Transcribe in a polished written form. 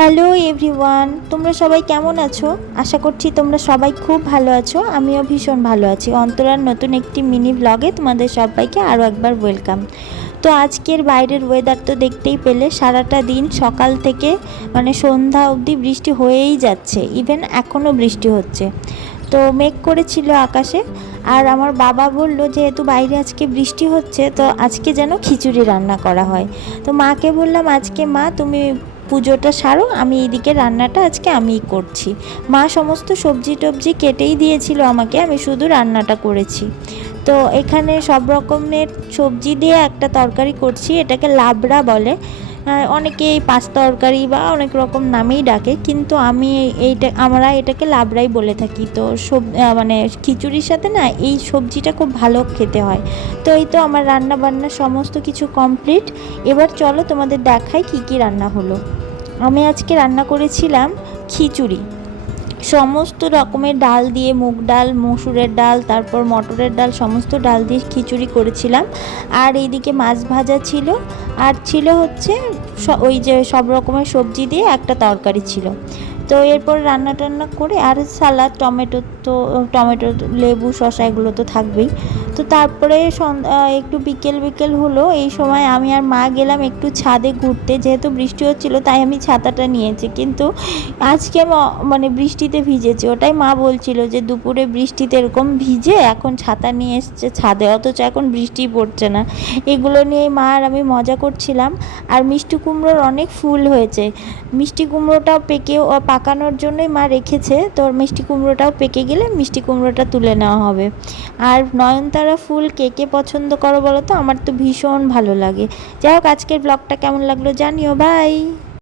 Hello everyone, তোমরা সবাই কেমন আছো? আশা করছি তোমরা সবাই খুব ভালো আছো। আমিও ভীষণ ভালো আছি। অন্তরার নতুন একটি মিনি ব্লগে তোমাদের সবাইকে আরও একবার ওয়েলকাম। তো আজকের বাইরের ওয়েদার তো দেখতেই পেলে, সারাটা দিন সকাল থেকে সন্ধ্যা অবধি বৃষ্টি হয়েই যাচ্ছে, ইভেন এখনও বৃষ্টি হচ্ছে। তো মেঘ করেছিল আকাশে, আর আমার বাবা বলল যেহেতু বাইরে আজকে বৃষ্টি হচ্ছে তো আজকে যেন খিচুড়ি রান্না করা হয়। তো মাকে বললাম আজকে মা তুমি পুজোটা সারো, আমি এইদিকে রান্নাটা আজকে আমিই করছি। মা সমস্ত সবজি টবজি কেটেই দিয়েছিল আমাকে, আমি শুধু রান্নাটা করেছি। তো এখানে সব রকমের সবজি দিয়ে একটা তরকারি করছি, এটাকে লাবড়া বলে। অনেকে এই পাঁচ তরকারি বা অনেক রকম নামেই ডাকে, কিন্তু আমরা এটাকে লাবড়াই বলে থাকি। তো খিচুড়ির সাথে না এই সবজিটা খুব ভালো খেতে হয়। তো এই তো আমার রান্না বান্না সমস্ত কিছু কমপ্লিট। এবার চলো তোমাদের দেখাই কি কি রান্না হলো। আমি আজকে রান্না করেছিলাম খিচুড়ি, সমস্ত রকমের ডাল দিয়ে, মুগ ডাল, মসুরের ডাল, তারপর মটরের ডাল, সমস্ত ডাল দিয়ে খিচুড়ি করেছিলাম। আর এইদিকে মাছ ভাজা ছিল, আর ছিল হচ্ছে ওই যে সব রকমের সবজি দিয়ে একটা তরকারি ছিল। তো এরপর রান্না টান্না করে আর সালাদ, টমেটো, লেবু, শসা এগুলো তো থাকবেই। তো তারপরে একটু বিকেল হলো, এই সময় আমি আর মা গেলাম একটু ছাদে ঘুরতে। যেহেতু বৃষ্টি হচ্ছিল তাই আমি ছাতাটা নিয়েছি, কিন্তু আজকে আমি বৃষ্টিতে ভিজেছি। ওটাই মা বলছিল যে দুপুরে বৃষ্টিতে এরকম ভিজে এখন ছাতা নিয়ে এসছে ছাদে, অথচ এখন বৃষ্টি পড়ছে না। এগুলো নিয়েই মা আর আমি মজা করছিলাম। আর মিষ্টি কুমড়োর অনেক ফুল হয়েছে, মিষ্টি কুমড়োটাও পাকানোর জন্যই মা রেখেছে। তো মিষ্টি কুমড়োটাও পেকে গেলে মিষ্টি কুমড়োটা তুলে নেওয়া হবে। আর নয়নতারা ফুল কে কে পছন্দ করো বলো তো? আমার তো ভীষণ ভালো লাগে। যাই হোক, আজকের ব্লগটা কেমন লাগলো জানিও। বাই।